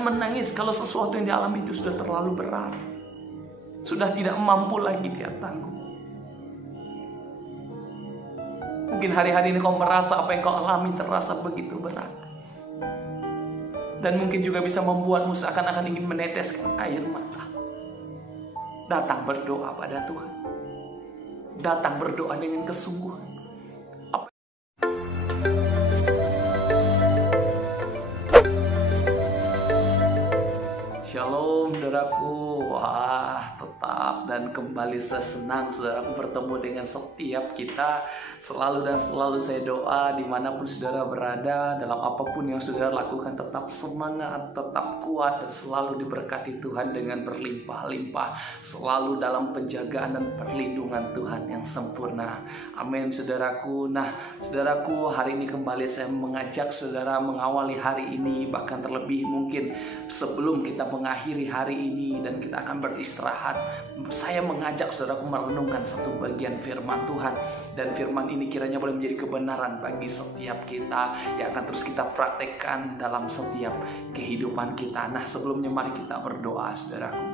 akan menangis kalau sesuatu yang dialami itu sudah terlalu berat, sudah tidak mampu lagi dia tanggung. Mungkin hari-hari ini kau merasa apa yang kau alami terasa begitu berat, dan mungkin juga bisa membuatmu seakan-akan ingin meneteskan air mata. Datang berdoa pada Tuhan. Datang berdoa dengan kesungguhan. Shalom saudaraku. Wah, tetap dan kembali saya senang saudaraku bertemu dengan setiap kita. Selalu dan selalu saya doa dimanapun saudara berada, dalam apapun yang saudara lakukan, tetap semangat, tetap kuat, dan selalu diberkati Tuhan dengan berlimpah-limpah, selalu dalam penjagaan dan perlindungan Tuhan yang sempurna. Amin saudaraku. Nah saudaraku, hari ini kembali saya mengajak saudara mengawali hari ini, bahkan terlebih mungkin sebelum kita mengakhiri hari ini dan kita akan beristirahat, saya mengajak saudaraku merenungkan satu bagian firman Tuhan. Dan firman ini kiranya boleh menjadi kebenaran bagi setiap kita yang akan terus kita praktekkan dalam setiap kehidupan kita. Nah sebelumnya mari kita berdoa saudaraku.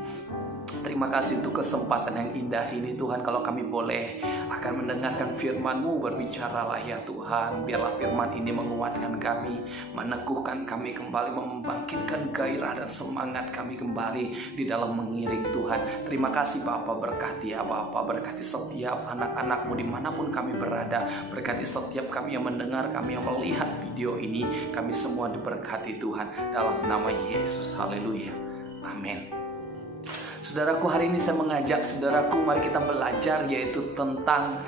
Terima kasih untuk kesempatan yang indah ini Tuhan, kalau kami boleh akan mendengarkan firman-Mu. Berbicaralah ya Tuhan, biarlah firman ini menguatkan kami, meneguhkan kami kembali, membangkitkan gairah dan semangat kami kembali di dalam mengiring Tuhan. Terima kasih Bapa, berkati ya Bapa, berkati setiap anak-anak-Mu dimanapun kami berada, berkati setiap kami yang mendengar, kami yang melihat video ini, kami semua diberkati Tuhan, dalam nama Yesus. Haleluya, amin. Saudaraku, hari ini saya mengajak saudaraku, mari kita belajar yaitu tentang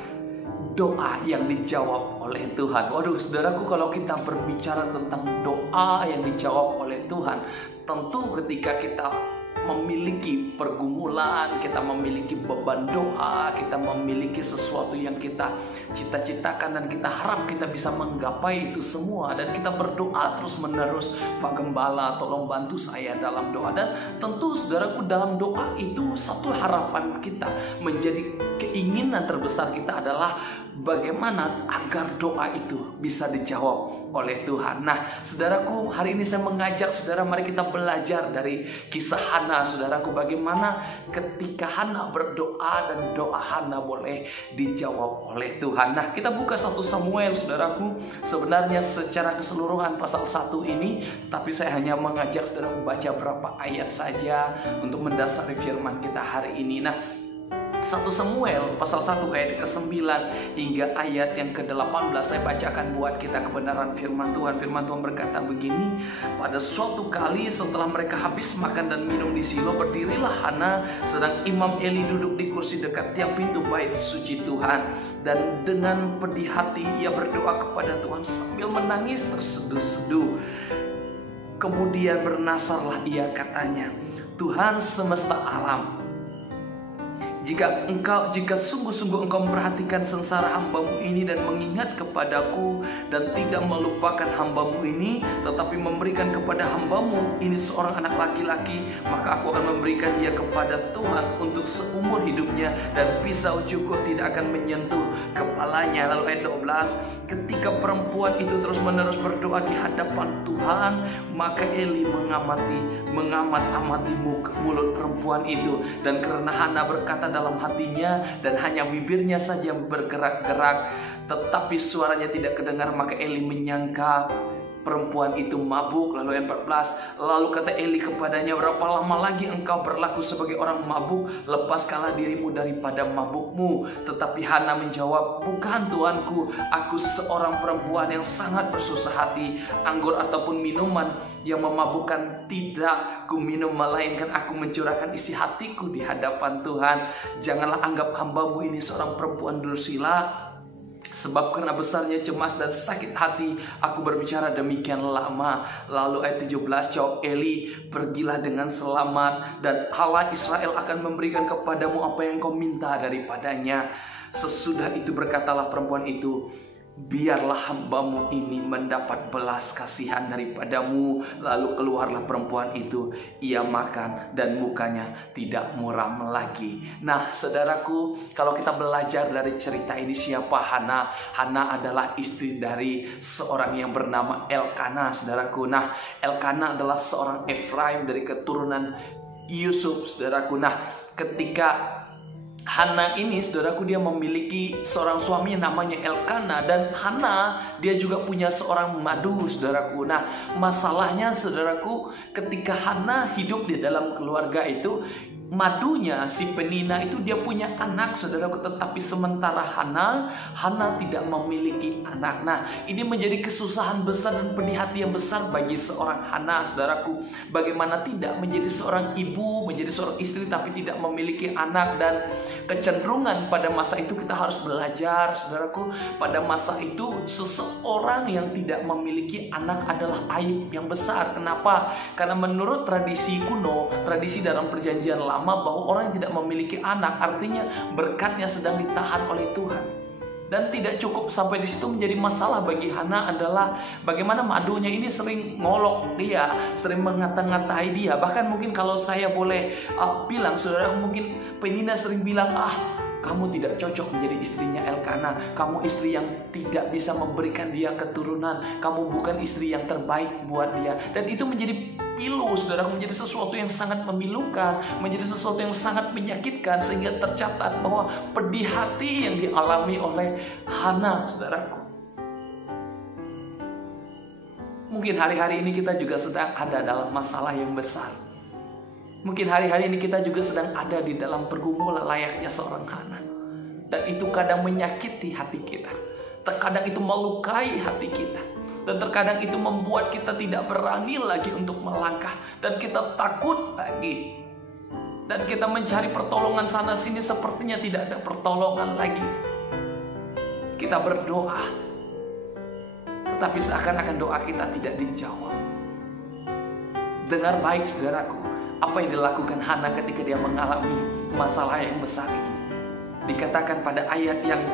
doa yang dijawab oleh Tuhan. Waduh saudaraku, kalau kita berbicara tentang doa yang dijawab oleh Tuhan, tentu ketika kita memiliki pergumulan, kita memiliki beban doa, kita memiliki sesuatu yang kita cita-citakan dan kita harap kita bisa menggapai itu semua, dan kita berdoa terus menerus, Pak Gembala tolong bantu saya dalam doa. Dan tentu saudaraku, dalam doa itu satu harapan kita, menjadi keinginan terbesar kita adalah bagaimana agar doa itu bisa dijawab oleh Tuhan. Nah saudaraku, hari ini saya mengajak saudara, mari kita belajar dari kisah Hana saudaraku, bagaimana ketika Hana berdoa dan doa Hana boleh dijawab oleh Tuhan. Nah kita buka 1 Samuel saudaraku, sebenarnya secara keseluruhan pasal 1 ini, tapi saya hanya mengajak saudaraku baca berapa ayat saja untuk mendasari firman kita hari ini. Nah 1 Samuel pasal 1 ayat ke-9 hingga ayat yang ke-18 saya bacakan buat kita kebenaran firman Tuhan. Firman Tuhan berkata begini: pada suatu kali setelah mereka habis makan dan minum di Silo, berdirilah Hana sedang Imam Eli duduk di kursi dekat tiang pintu bait suci Tuhan, dan dengan pedih hati ia berdoa kepada Tuhan sambil menangis terseduh-seduh. Kemudian bernasarlah ia, katanya, Tuhan semesta alam, jika sungguh-sungguh engkau memperhatikan sengsara hambamu ini dan mengingat kepadaku dan tidak melupakan hambamu ini, tetapi memberikan kepada hambamu ini seorang anak laki-laki, maka aku akan memberikan dia kepada Tuhan untuk seumur hidupnya, dan pisau cukur tidak akan menyentuh kepalanya. Lalu ayat 12, ketika perempuan itu terus-menerus berdoa di hadapan Tuhan, maka Eli mengamat-amati mulut perempuan itu, dan karena Hana berkata dalam hatinya dan hanya bibirnya saja bergerak-gerak, tetapi suaranya tidak kedengar, maka Eli menyangka perempuan itu mabuk. Lalu ayat 14, lalu kata Eli kepadanya, berapa lama lagi engkau berlaku sebagai orang mabuk? Lepaskanlah dirimu daripada mabukmu. Tetapi Hana menjawab, bukan tuanku, aku seorang perempuan yang sangat bersusah hati. Anggur ataupun minuman yang memabukkan tidak ku minum, melainkan aku mencurahkan isi hatiku di hadapan Tuhan. Janganlah anggap hambamu ini seorang perempuan dursila, sebab karena besarnya cemas dan sakit hati aku berbicara demikian lama. Lalu ayat 17, jawab Eli, pergilah dengan selamat, dan Allah Israel akan memberikan kepadamu apa yang kau minta daripadanya. Sesudah itu berkatalah perempuan itu, biarlah hambamu ini mendapat belas kasihan daripadamu. Lalu keluarlah perempuan itu, ia makan dan mukanya tidak muram lagi. Nah saudaraku, kalau kita belajar dari cerita ini, siapa Hana? Hana adalah istri dari seorang yang bernama Elkana, saudaraku. Nah, Elkana adalah seorang Efraim dari keturunan Yusuf, saudaraku. Nah, ketika Hana ini, saudaraku, dia memiliki seorang suami yang namanya Elkana. Dan Hana, dia juga punya seorang madu, saudaraku. Nah, masalahnya, saudaraku, ketika Hana hidup di dalam keluarga itu, madunya si Penina itu dia punya anak, saudaraku. Tetapi sementara Hana tidak memiliki anak. Nah, ini menjadi kesusahan besar dan pedih hati yang besar bagi seorang Hana, saudaraku. Bagaimana tidak menjadi seorang ibu, menjadi seorang istri tapi tidak memiliki anak. Dan kecenderungan pada masa itu kita harus belajar, saudaraku. Pada masa itu seseorang yang tidak memiliki anak adalah aib yang besar. Kenapa? Karena menurut tradisi kuno, tradisi dalam perjanjian lama, bahwa orang yang tidak memiliki anak artinya berkatnya sedang ditahan oleh Tuhan. Dan tidak cukup sampai di situ, menjadi masalah bagi Hana adalah bagaimana madunya ini sering ngolok dia, sering mengata-ngatai dia. Bahkan mungkin kalau saya boleh bilang, saudara, mungkin Penina sering bilang, kamu tidak cocok menjadi istrinya Elkana. Kamu istri yang tidak bisa memberikan dia keturunan. Kamu bukan istri yang terbaik buat dia. Dan itu menjadi pilu, saudara, menjadi sesuatu yang sangat memilukan, menjadi sesuatu yang sangat menyakitkan, sehingga tercatat bahwa pedih hati yang dialami oleh Hana, saudaraku. Mungkin hari-hari ini kita juga sedang ada dalam masalah yang besar. Mungkin hari-hari ini kita juga sedang ada di dalam pergumulan layaknya seorang Hana. Dan itu kadang menyakiti hati kita. Terkadang itu melukai hati kita. Dan terkadang itu membuat kita tidak berani lagi untuk melangkah. Dan kita takut lagi. Dan kita mencari pertolongan sana sini, sepertinya tidak ada pertolongan lagi. Kita berdoa, tetapi seakan-akan doa kita tidak dijawab. Dengar baik, saudaraku, apa yang dilakukan Hana ketika dia mengalami masalah yang besar ini. Dikatakan pada ayat yang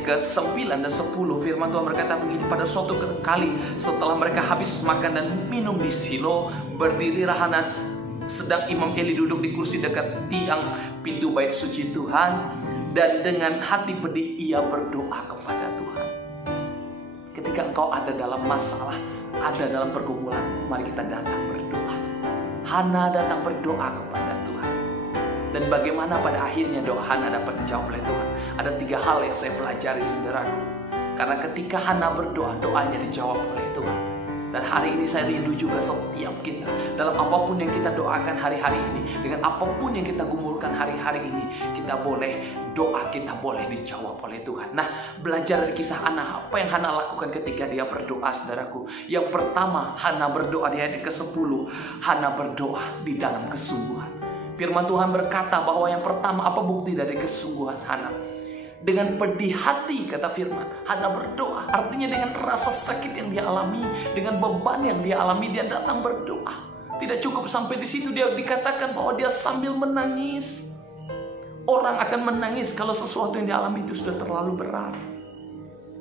ke-9 dan 10, firman Tuhan berkata begini, pada suatu kali setelah mereka habis makan dan minum di Silo, berdirilah Hana sedang Imam Eli duduk di kursi dekat tiang pintu bait suci Tuhan, dan dengan hati pedih ia berdoa kepada Tuhan. Ketika engkau ada dalam masalah, ada dalam pergumulan, mari kita datang berdoa. Hana datang berdoa kepada Tuhan. Dan bagaimana pada akhirnya doa Hana dapat dijawab oleh Tuhan? Ada 3 hal yang saya pelajari, saudaraku. Karena ketika Hana berdoa, doanya dijawab oleh Tuhan. Dan hari ini saya rindu juga setiap kita, dalam apapun yang kita doakan hari-hari ini, dengan apapun yang kita gumulkan hari-hari ini, doa kita boleh dijawab oleh Tuhan. Nah, belajar dari kisah Hana, apa yang Hana lakukan ketika dia berdoa, saudaraku? Yang pertama, Hana berdoa di ayat ke-10. Hana berdoa di dalam kesungguhan. Firman Tuhan berkata bahwa yang pertama, apa bukti dari kesungguhan Hana? Dengan pedih hati, kata firman, Hana berdoa. Artinya dengan rasa sakit yang dia alami, dengan beban yang dia alami, dia datang berdoa. Tidak cukup sampai di situ, dia dikatakan bahwa dia sambil menangis. Orang akan menangis kalau sesuatu yang dialami itu sudah terlalu berat,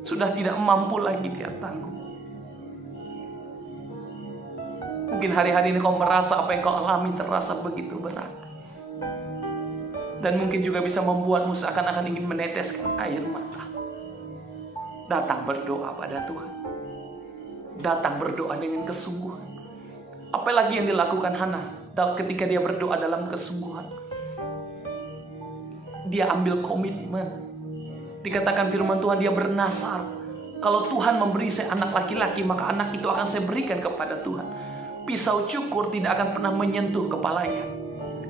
sudah tidak mampu lagi dia tanggung. Mungkin hari-hari ini kau merasa apa yang kau alami terasa begitu berat. Dan mungkin juga bisa membuatmu seakan-akan ingin meneteskan air mata. Datang berdoa pada Tuhan. Datang berdoa dengan kesungguhan. Apalagi yang dilakukan Hana ketika dia berdoa dalam kesungguhan? Dia ambil komitmen. Dikatakan firman Tuhan, dia bernasar, kalau Tuhan memberi saya anak laki-laki, maka anak itu akan saya berikan kepada Tuhan. Pisau cukur tidak akan pernah menyentuh kepalanya.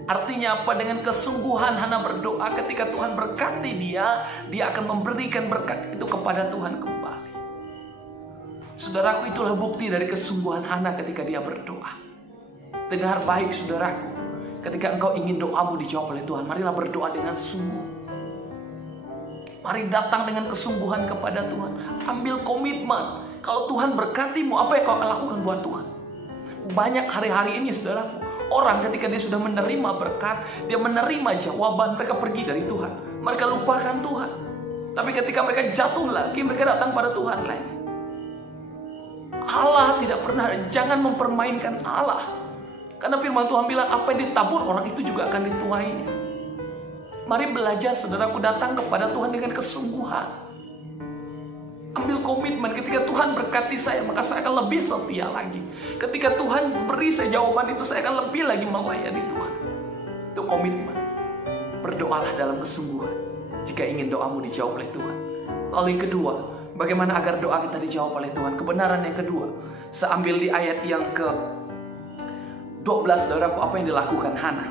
Artinya apa? Dengan kesungguhan Hana berdoa, ketika Tuhan berkati dia akan memberikan berkat itu kepada Tuhan kembali. Saudaraku, itulah bukti dari kesungguhan Hana ketika dia berdoa. Dengar baik, saudaraku, ketika engkau ingin doamu dijawab oleh Tuhan, marilah berdoa dengan sungguh. Mari datang dengan kesungguhan kepada Tuhan. Ambil komitmen. Kalau Tuhan berkatimu, apa yang kau akan lakukan buat Tuhan? Banyak hari-hari ini, saudaraku, orang ketika dia sudah menerima berkat, dia menerima jawaban, mereka pergi dari Tuhan. Mereka lupakan Tuhan. Tapi ketika mereka jatuh lagi, mereka datang pada Tuhan lagi. Allah tidak pernah, jangan mempermainkan Allah. Karena firman Tuhan bilang, apa yang ditabur orang itu juga akan dituainya. Mari belajar, saudaraku, datang kepada Tuhan dengan kesungguhan. Ambil komitmen, ketika Tuhan berkati saya, maka saya akan lebih setia lagi. Ketika Tuhan beri saya jawaban itu, saya akan lebih lagi melayani Tuhan. Itu komitmen. Berdoalah dalam kesungguhan jika ingin doamu dijawab oleh Tuhan. Lalu yang kedua, bagaimana agar doa kita dijawab oleh Tuhan? Kebenaran yang kedua, saya ambil di ayat yang ke-12, saudaraku, apa yang dilakukan Hana.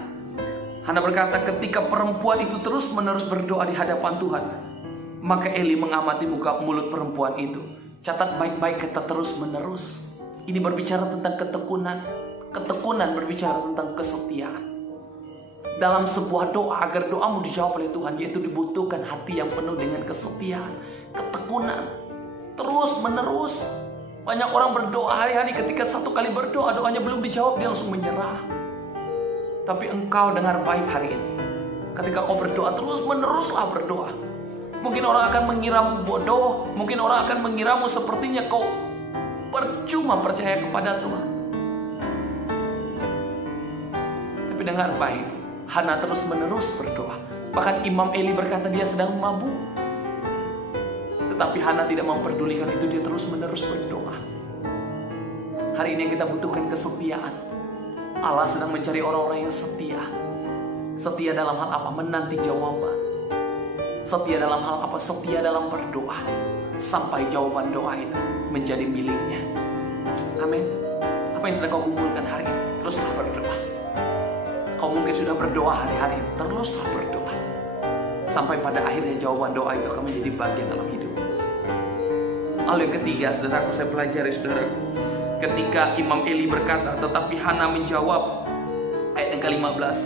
Hana berkata, ketika perempuan itu terus-menerus berdoa di hadapan Tuhan, maka Eli mengamati mulut perempuan itu. Catat baik-baik kata terus-menerus. Ini berbicara tentang ketekunan. Ketekunan berbicara tentang kesetiaan. Dalam sebuah doa, agar doamu dijawab oleh Tuhan, yaitu dibutuhkan hati yang penuh dengan kesetiaan, ketekunan, terus-menerus. Banyak orang berdoa hari-hari, ketika satu kali berdoa, doanya belum dijawab, dia langsung menyerah. Tapi engkau dengar baik hari ini. Ketika kau berdoa, terus-meneruslah berdoa. Mungkin orang akan mengiramu bodoh, mungkin orang akan mengiramu sepertinya kau percuma percaya kepada Tuhan. Tapi dengar baik, Hana terus-menerus berdoa. Bahkan Imam Eli berkata dia sedang mabuk. Tetapi Hana tidak memperdulikan itu, dia terus-menerus berdoa. Hari ini yang kita butuhkan kesetiaan. Allah sedang mencari orang-orang yang setia. Setia dalam hal apa? Menanti jawaban. Setia dalam hal apa? Setia dalam berdoa sampai jawaban doa itu menjadi miliknya. Amin. Apa yang sudah kau kumpulkan hari ini, teruslah berdoa. Kau mungkin sudah berdoa hari-hari ini, teruslah berdoa sampai pada akhirnya jawaban doa itu akan menjadi bagian dalam hidup. Lalu yang ketiga, saudaraku, saya pelajari, saudaraku, ketika Imam Eli berkata, tetapi Hana menjawab, ayat yang ke-15.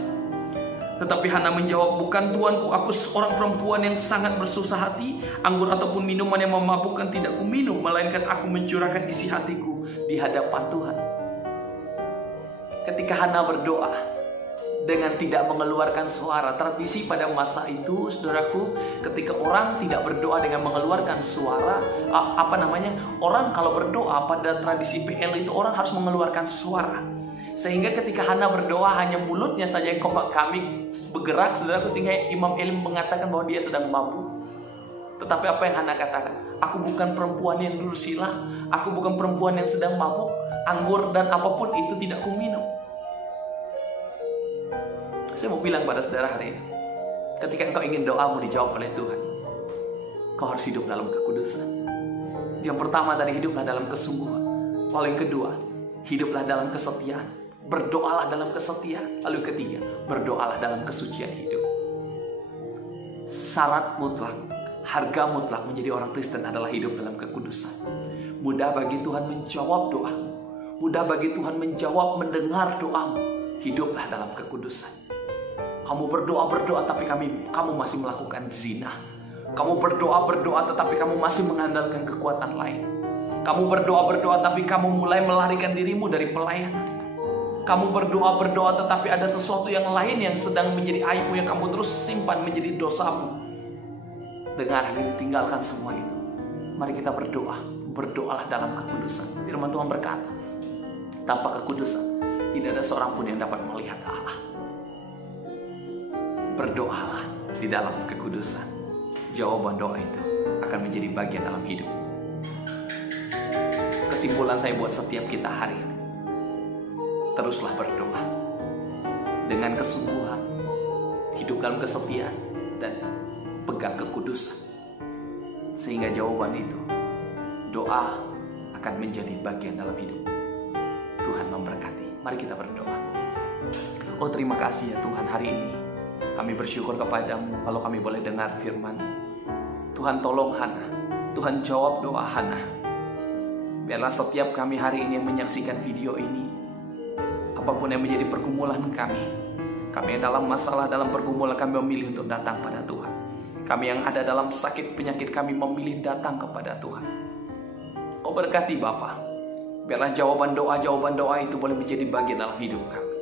Tetapi Hana menjawab, bukan tuanku, aku seorang perempuan yang sangat bersusah hati. Anggur ataupun minuman yang memabukkan tidak kuminum, melainkan aku mencurahkan isi hatiku di hadapan Tuhan. Ketika Hana berdoa dengan tidak mengeluarkan suara, tradisi pada masa itu, saudaraku, ketika orang tidak berdoa dengan mengeluarkan suara, orang kalau berdoa pada tradisi PL itu orang harus mengeluarkan suara. Sehingga ketika Hana berdoa, hanya mulutnya saja yang kami bergerak, saudaraku, sehingga Imam Eli mengatakan bahwa dia sedang mabuk. Tetapi apa yang Hana katakan? Aku bukan perempuan yang dursila, aku bukan perempuan yang sedang mabuk, anggur dan apapun itu tidak kuminum. Saya mau bilang pada saudara hari ini, ketika engkau ingin doamu dijawab oleh Tuhan, kau harus hidup dalam kekudusan. Yang pertama tadi, hiduplah dalam kesungguhan. Lalu yang kedua, hiduplah dalam kesetiaan. Berdoalah dalam kesetiaan. Lalu ketiga, berdoalah dalam kesucian hidup. Syarat mutlak, harga mutlak menjadi orang Kristen adalah hidup dalam kekudusan. Mudah bagi Tuhan menjawab doamu. Mudah bagi Tuhan menjawab, mendengar doamu. Hiduplah dalam kekudusan. Kamu berdoa tapi kamu masih melakukan zina. Kamu berdoa tetapi kamu masih mengandalkan kekuatan lain. Kamu berdoa tapi kamu mulai melarikan dirimu dari pelayanan. Kamu berdoa tetapi ada sesuatu yang lain yang sedang menjadi aibmu yang kamu terus simpan menjadi dosamu. Dengar hari ini, tinggalkan semua itu. Mari kita berdoa. Berdoalah dalam kekudusan. Firman Tuhan berkata, tanpa kekudusan tidak ada seorang pun yang dapat melihat Allah. Berdoalah di dalam kekudusan. Jawaban doa itu akan menjadi bagian dalam hidup. Kesimpulan saya buat setiap kita hari ini, teruslah berdoa dengan kesungguhan, hidup dalam kesetiaan, dan pegang kekudusan. Sehingga jawaban itu, doa akan menjadi bagian dalam hidup. Tuhan memberkati. Mari kita berdoa. Oh, terima kasih ya Tuhan, hari ini kami bersyukur kepadamu kalau kami boleh dengar firman. Tuhan, tolong Hana. Tuhan, jawab doa Hana. Biarlah setiap kami hari ini yang menyaksikan video ini, apapun yang menjadi pergumulan kami yang dalam masalah, dalam pergumulan, kami memilih untuk datang pada Tuhan. Kami yang ada dalam sakit penyakit, kami memilih datang kepada Tuhan. Kau berkati Bapa. Biarlah jawaban doa itu boleh menjadi bagian dalam hidup kami.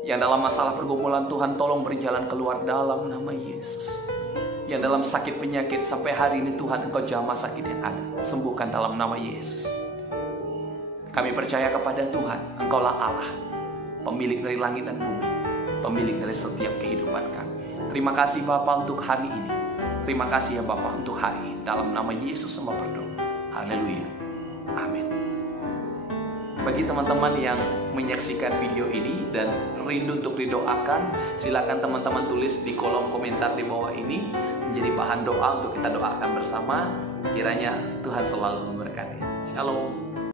Yang dalam masalah pergumulan, Tuhan tolong berjalan keluar dalam nama Yesus. yang dalam sakit penyakit sampai hari ini Tuhan Engkau jamah sakit yang ada. Sembuhkan dalam nama Yesus. Kami percaya kepada Tuhan, Engkaulah Allah, pemilik dari langit dan bumi, pemilik dari setiap kehidupan kami. Terima kasih Bapa untuk hari ini. Terima kasih ya Bapa untuk hari ini. Dalam nama Yesus semua berdoa. Haleluya. Amin. Bagi teman-teman yang menyaksikan video ini dan rindu untuk didoakan, silakan teman-teman tulis di kolom komentar di bawah ini menjadi bahan doa untuk kita doakan bersama. Kiranya Tuhan selalu memberkati. Shalom.